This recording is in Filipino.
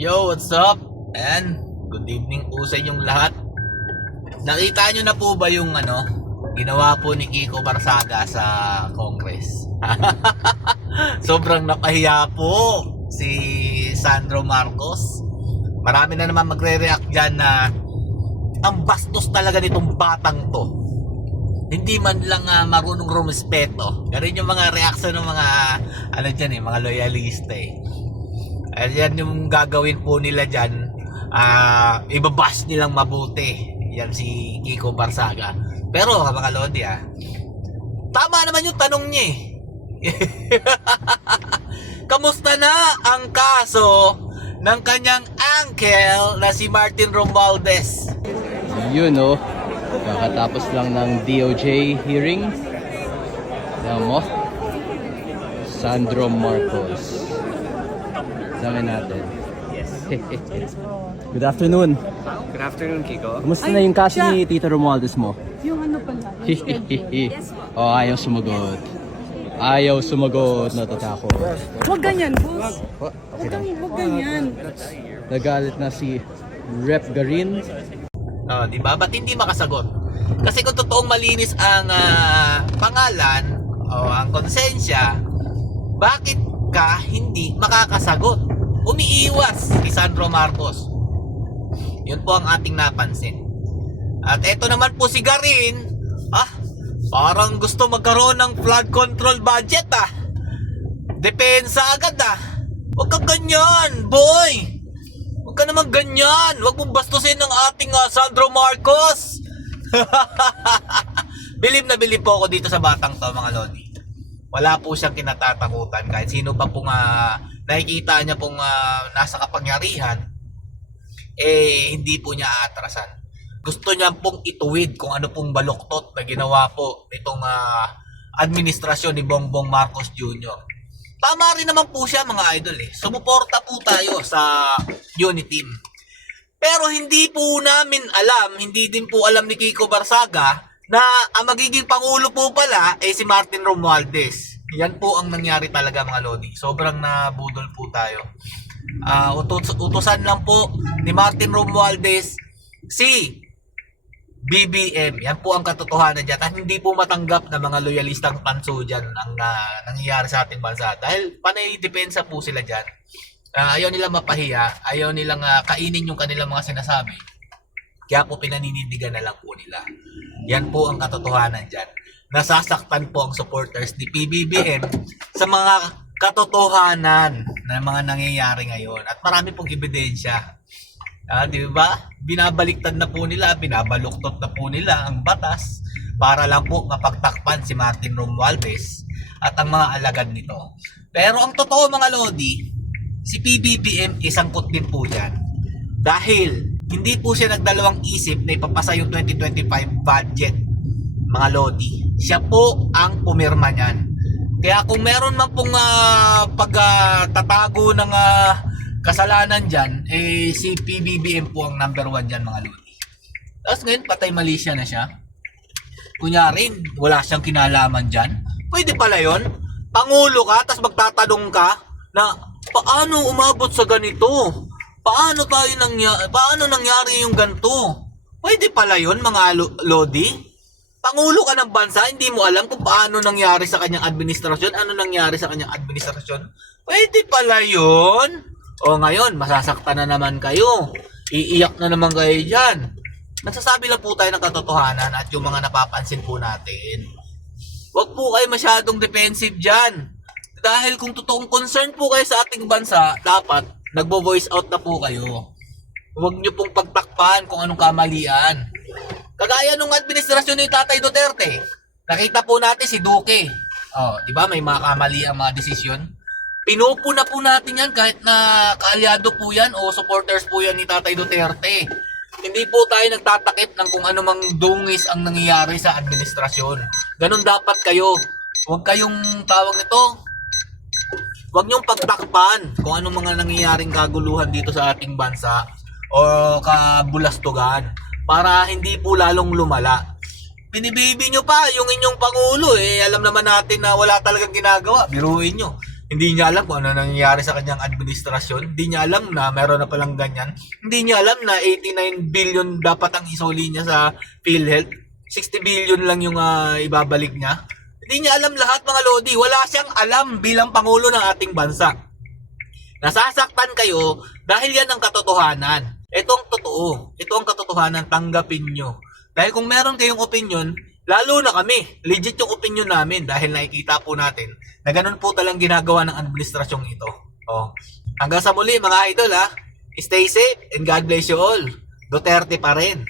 Yo, what's up? And good evening po sa inyong lahat. Nakita nyo na po ba yung ano, ginawa po ni Kiko Barsaga sa Congress? Sobrang napahiya po si Sandro Marcos. Marami na naman magre-react dyan na ang bastos talaga nitong batang to. Hindi man lang ah, marunong rumispeto. Ganun yung mga reaction ng mga ano dyan eh, mga loyalista eh. Ayan yung gagawin po nila dyan. Ah, ibabash nilang mabuti. Yan si Kiko Barsaga. Pero mga Lodi ah, tama naman yung tanong niya eh. Kamusta na ang kaso ng kanyang uncle na si Martin Romualdez? Yun oh. Kakatapos lang ng DOJ hearing. Alam mo? Sandro Marcos. Dami natin. Good afternoon. Good afternoon, Kiko. Kumusta Ay, na yung siya. ni Tito Romualdez mo? Yung ano pala. oh, ayaw sumagot. Ayaw sumagot. Natatakot. Huwag ganyan, boss. Huwag kang huwag ganyan. Nagalit na si Rep Garin. Oh, di ba? Ba't hindi makasagot? Kasi kung totoong malinis ang ah, pangalan o ang konsensya, bakit ka hindi makakasagot? Umiiwas si Sandro Marcos. Yun po ang ating napansin. At eto naman po si Garin, ah, parang gusto magkaroon ng flood control budget ah. Depensa agad ah. Huwag kang ganyan, boy. Huwag ka naman ganyan. Huwag mong bastusin ng ating ah, Sandro Marcos. bilib na bilib po ako dito sa batang to, mga lodi. Wala po siyang kinatatakutan. Kahit sino pa pong ah, nakikita niya pong ah, nasa kapangyarihan, eh hindi po niya aatrasan. Gusto niya pong ituwid kung ano pong baluktot na ginawa po nitong ah, administrasyon ni Bongbong Marcos Jr. Tama rin naman po siya mga idol eh. Sumuporta po tayo sa Unity Team. Pero hindi po namin alam, hindi din po alam ni Kiko Barsaga na ang magiging pangulo po pala ay si Martin Romualdez. Yan po ang nangyari talaga mga Lodi. Sobrang nabudol po tayo. Ah, utos, utusan lang po ni Martin Romualdez si BBM. Yan po ang katotohanan dyan. At hindi po matanggap na mga loyalistang tanso dyan ang na, nangyayari sa ating bansa. Dahil panay depensa po sila dyan. Ah, ayaw nilang mapahiya. Ayaw nilang ah, kainin yung kanilang mga sinasabi. Kaya po pinaninindigan na lang po nila. Yan po ang katotohanan dyan. Nasasaktan po ang supporters ni PBBM sa mga katotohanan na mga nangyayari ngayon. At marami pong ebidensya. Ah, di ba? Binabaliktad na po nila, binabaluktot na po nila ang batas para lang po mapagtakpan si Martin Romualdez at ang mga alagad nito. Pero ang totoo mga Lodi, si PBBM isangkot din po yan. Dahil hindi po siya nagdalawang isip na ipapasa yung 2025 budget mga Lodi. Siya po ang pumirma niyan. Kaya kung meron man pong ah, pagtatago ng ah, kasalanan dyan, eh si PBBM po ang number one dyan mga Lodi. Tapos ngayon patay Malaysia na siya. Kunyari, wala siyang kinalaman dyan. Pwede pala yon. Pangulo ka, tapos magtatanong ka na paano umabot sa ganito? Paano tayo nangyari, paano nangyari yung ganito? Pwede pala yon mga lo- Lodi. Pangulo ka ng bansa, hindi mo alam kung paano nangyari sa kanyang administrasyon, ano nangyari sa kanyang administrasyon. Pwede pala yun. O ngayon, masasaktan na naman kayo. Iiyak na naman kayo dyan. Nagsasabi lang po tayo ng katotohanan at yung mga napapansin po natin. Huwag po kayo masyadong defensive dyan. Dahil kung totoong concern po kayo sa ating bansa, dapat nagbo-voice out na po kayo. Huwag nyo pong pagtakpan kung anong kamalian. Kagaya nung administrasyon ni Tatay Duterte, nakita po natin si Duque. Oh, 'di ba? May mga kamali ang mga desisyon. Pinupo na po natin 'yan kahit na kaalyado po 'yan o supporters po 'yan ni Tatay Duterte. Hindi po tayo nagtatakip ng kung ano mang dungis ang nangyayari sa administrasyon. Ganon dapat kayo. Huwag kayong tawag nito. Huwag niyong pagtakpan kung anong mga nangyayaring kaguluhan dito sa ating bansa o kabulastugan para hindi po lalong lumala. Binibibi nyo pa yung inyong pangulo eh. Alam naman natin na wala talagang ginagawa. Biruin nyo. Hindi niya alam kung ano nangyayari sa kanyang administrasyon. Hindi niya alam na meron na palang ganyan. Hindi niya alam na 89 billion dapat ang isoli niya sa PhilHealth. 60 billion lang yung ah, ibabalik niya. Hindi niya alam lahat mga Lodi. Wala siyang alam bilang Pangulo ng ating bansa. Nasasaktan kayo dahil yan ang katotohanan. Ito ang totoo. Ito ang katotohanan. Tanggapin nyo. Dahil kung meron kayong opinion, lalo na kami. Legit yung opinion namin dahil nakikita po natin na ganun po talang ginagawa ng administrasyong ito. Oh. Hanggang sa muli mga idol ha. Stay safe and God bless you all. Duterte pa rin.